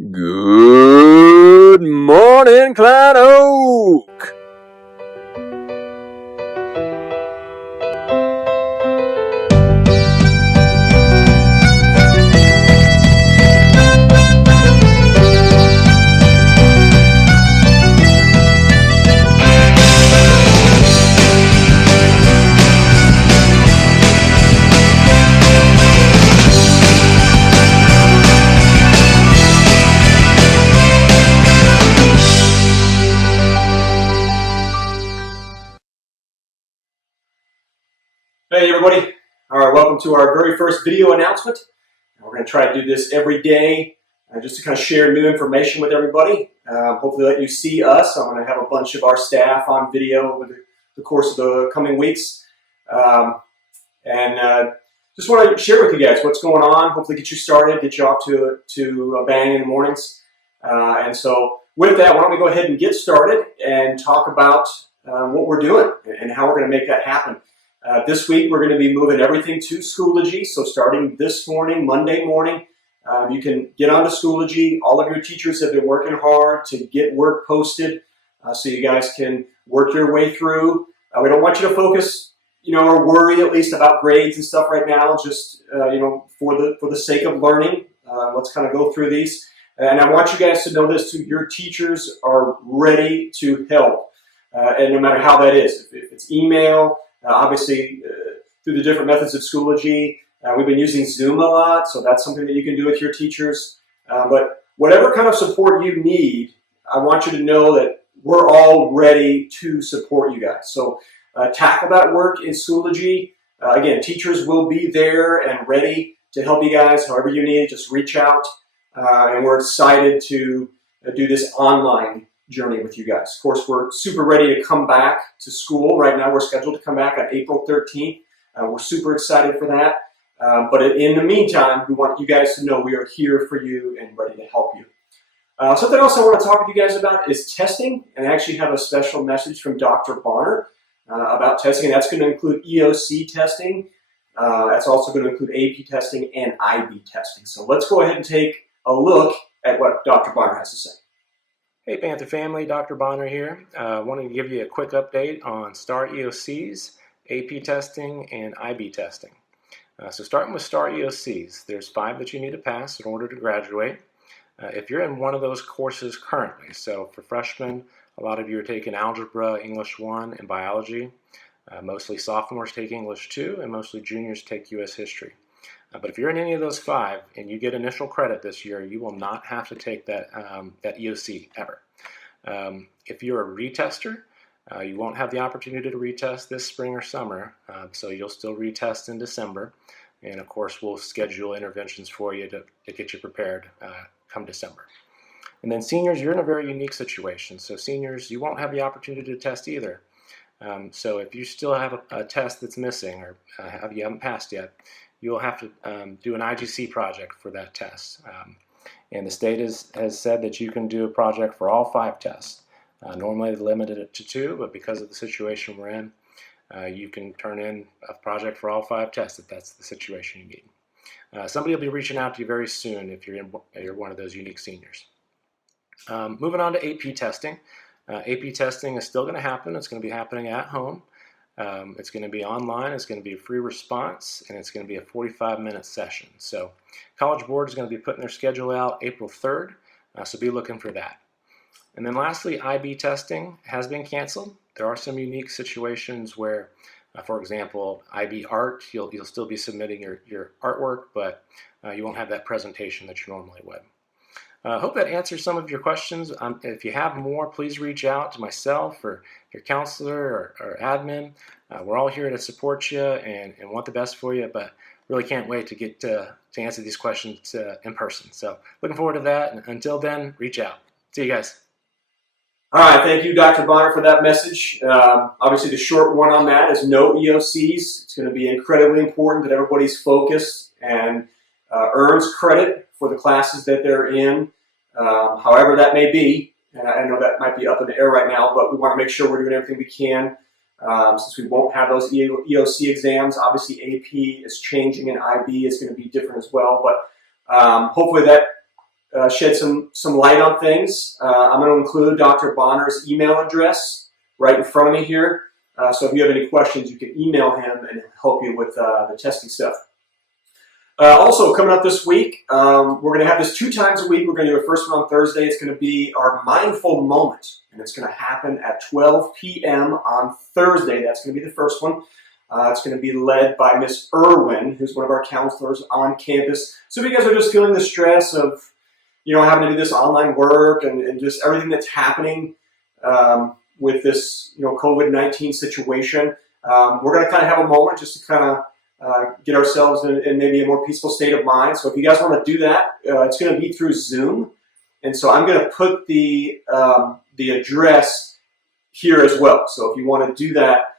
Good morning, Klein Oak. Hey everybody, all right, welcome to our very first video announcement. We're going to try to do this every day just to kind of share new information with everybody. Hopefully let you see us. I'm going to have a bunch of our staff on video over the course of the coming weeks. Just want to share with you guys what's going on, hopefully get you started, get you off to a bang in the mornings. And so with that, why don't we go ahead and get started and talk about what we're doing and how we're going to make that happen. This week, we're going to be moving everything to Schoology. So starting this morning, Monday morning, you can get onto Schoology. All of your teachers have been working hard to get work posted so you guys can work your way through. We don't want you to focus, or worry at least about grades and stuff right now, just, for the sake of learning. Let's kind of go through these. And I want you guys to know this too. Your teachers are ready to help, and no matter how that is. If it's email, obviously, through the different methods of Schoology, we've been using Zoom a lot, so that's something that you can do with your teachers. But whatever kind of support you need, I want you to know that we're all ready to support you guys. So tackle that work in Schoology. Again, teachers will be there and ready to help you guys however you need. Just reach out, and we're excited to do this online journey with you guys. Of course, we're super ready to come back to school. Right now, we're scheduled to come back on April 13th. We're super excited for that. But in the meantime, we want you guys to know we are here for you and ready to help you. Something else I want to talk with you guys about is testing, and I actually have a special message from Dr. Bonner about testing, and that's going to include EOC testing. That's also going to include AP testing and IB testing. So let's go ahead and take a look at what Dr. Bonner has to say. Hey Panther family, Dr. Bonner here. Wanted to give you a quick update on STAR EOCs, AP testing, and IB testing. So starting with STAR EOCs, there's 5 that you need to pass in order to graduate. If you're in one of those courses currently, so for freshmen, a lot of you are taking Algebra, English 1, and Biology. Mostly sophomores take English 2, and mostly juniors take U.S. History. But if you're in any of those 5 and you get initial credit this year, you will not have to take that EOC ever. If you're a retester, you won't have the opportunity to retest this spring or summer, so you'll still retest in December. And of course, we'll schedule interventions for you to get you prepared come December. And then seniors, you're in a very unique situation. So seniors, you won't have the opportunity to test either. So if you still have a test that's missing or you haven't passed yet, you'll have to do an IGC project for that test. And the state has said that you can do a project for all 5 tests. Normally they limited it to 2, but because of the situation we're in, you can turn in a project for all 5 tests if that's the situation you need. Somebody will be reaching out to you very soon if you're one of those unique seniors. Moving on to AP testing. AP testing is still going to happen. It's going to be happening at home. It's going to be online, it's going to be a free response, and it's going to be a 45-minute session. So College Board is going to be putting their schedule out April 3rd, so be looking for that. And then lastly, IB testing has been canceled. There are some unique situations where, for example, IB art, you'll still be submitting your artwork, but you won't have that presentation that you normally would. I hope that answers some of your questions. If you have more, please reach out to myself or your counselor or admin. We're all here to support you and want the best for you, but really can't wait to get to answer these questions in person. So looking forward to that. And until then, reach out. See you guys. All right, thank you, Dr. Bonner, for that message. Obviously, the short one on that is no EOCs. It's going to be incredibly important that everybody's focused and earns credit for the classes that they're in, however that may be. And I know that might be up in the air right now, but we want to make sure we're doing everything we can since we won't have those EOC exams. Obviously, AP is changing and IB is going to be different as well, but hopefully that shed some light on things. I'm going to include Dr. Bonner's email address right in front of me here. So if you have any questions, you can email him and help you with the testing stuff. Also, coming up this week, we're going to have this 2 times a week. We're going to do a first one on Thursday. It's going to be our mindful moment, and it's going to happen at 12 p.m. on Thursday. That's going to be the first one. It's going to be led by Miss Irwin, who's one of our counselors on campus. So if you guys are just feeling the stress of, having to do this online work and just everything that's happening with this, COVID-19 situation, we're going to kind of have a moment just to kind of get ourselves in maybe a more peaceful state of mind. So if you guys want to do that, it's going to be through Zoom. And so I'm going to put the address here as well. So if you want to do that,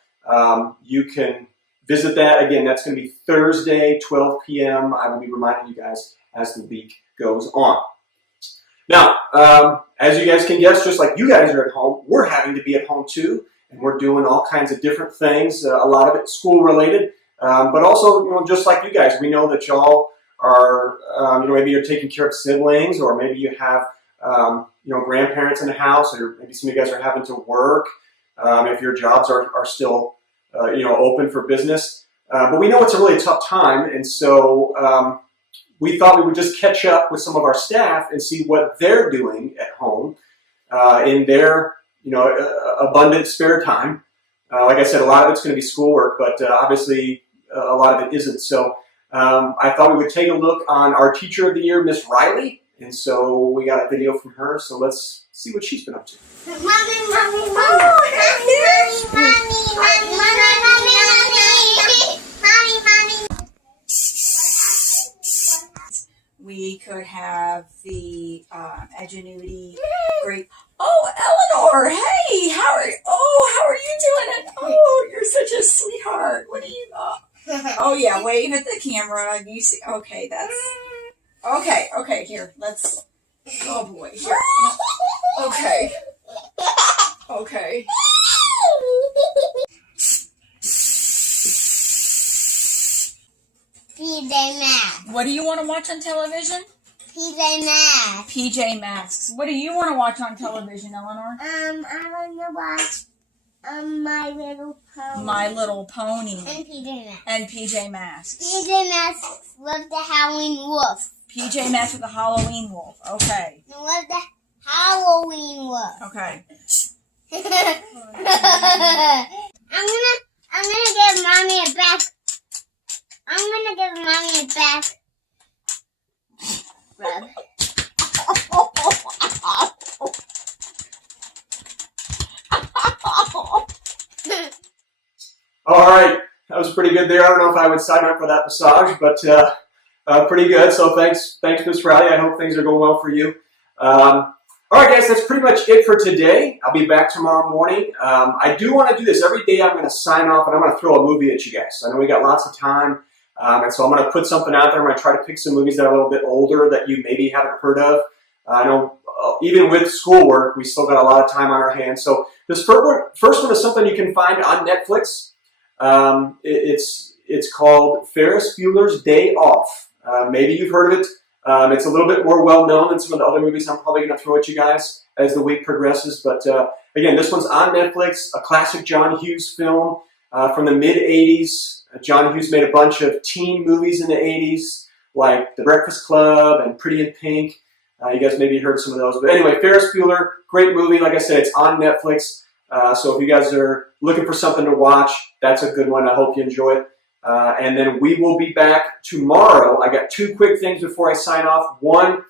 you can visit that. Again, that's going to be Thursday, 12 p.m. I will be reminding you guys as the week goes on. Now, as you guys can guess, just like you guys are at home, we're having to be at home too. And we're doing all kinds of different things, a lot of it school related. But also, just like you guys, we know that y'all are, maybe you're taking care of siblings, or maybe you have, grandparents in the house, or maybe some of you guys are having to work if your jobs are still, open for business. But we know it's a really tough time, and so we thought we would just catch up with some of our staff and see what they're doing at home in their, abundant spare time. Like I said, a lot of it's going to be schoolwork, but obviously a lot of it isn't. So I thought we would take a look on our Teacher of the Year, Miss Riley. And so we got a video from her. So let's see what she's been up to. Mommy, mommy, mommy. Oh, mommy, mommy, mommy, mommy, mommy. We could have the Edgenuity great. Oh, Eleanor, hey, how are you doing? Oh, you're such a sweetheart. What are you? Oh yeah, wave at the camera. You see? Okay, that's okay. Okay, here, let's. Oh boy, here. Okay. Okay. PJ Masks. What do you want to watch on television? PJ Masks. PJ Masks. What do you want to watch on television, Eleanor? I want to watch My Little Pony. My Little Pony. And PJ Masks. And PJ Masks. PJ Masks with the Howling Wolf. PJ Masks with the Halloween Wolf. Okay. With the Halloween Wolf. Okay. I'm gonna give mommy a back. I'm gonna give mommy a back rub. All right, that was pretty good there. I don't know if I would sign up for that massage, but pretty good. So thanks, Miss Riley. I hope things are going well for you. All right, guys, that's pretty much it for today. I'll be back tomorrow morning. I do want to do this every day. I'm going to sign off, and I'm going to throw a movie at you guys. I know we got lots of time, and so I'm going to put something out there. I'm going to try to pick some movies that are a little bit older that you maybe haven't heard of. I know even with schoolwork, we still got a lot of time on our hands. So this first one is something you can find on Netflix. It's called Ferris Bueller's Day Off. Maybe you've heard of it. It's a little bit more well-known than some of the other movies I'm probably going to throw at you guys as the week progresses. But again, this one's on Netflix, a classic John Hughes film from the mid-'80s. John Hughes made a bunch of teen movies in the 80s, like The Breakfast Club and Pretty in Pink. You guys maybe heard some of those. But anyway, Ferris Bueller, great movie. Like I said, it's on Netflix. So if you guys are looking for something to watch, that's a good one. I hope you enjoy it. And then we will be back tomorrow. I got 2 quick things before I sign off. One,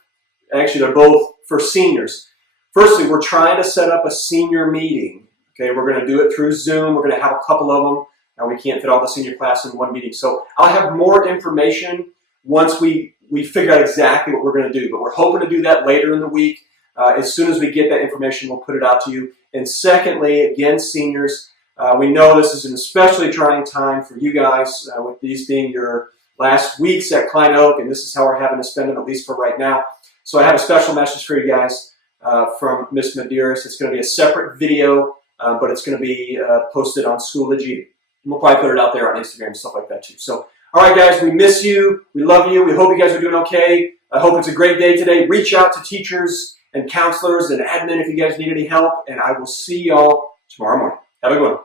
actually they're both for seniors. Firstly, we're trying to set up a senior meeting. Okay, we're going to do it through Zoom. We're going to have a couple of them. And we can't fit all the senior class in one meeting. So I'll have more information once we figure out exactly what we're going to do. But we're hoping to do that later in the week. As soon as we get that information, we'll put it out to you. And secondly, again, seniors, we know this is an especially trying time for you guys, with these being your last weeks at Klein Oak, and this is how we're having to spend them, at least for right now. So I have a special message for you guys from Miss Medeiros. It's going to be a separate video, but it's going to be posted on Schoology. And we'll probably put it out there on Instagram and stuff like that too. So, all right, guys, we miss you. We love you. We hope you guys are doing okay. I hope it's a great day today. Reach out to teachers and counselors and admin if you guys need any help, and I will see y'all tomorrow morning. Have a good one.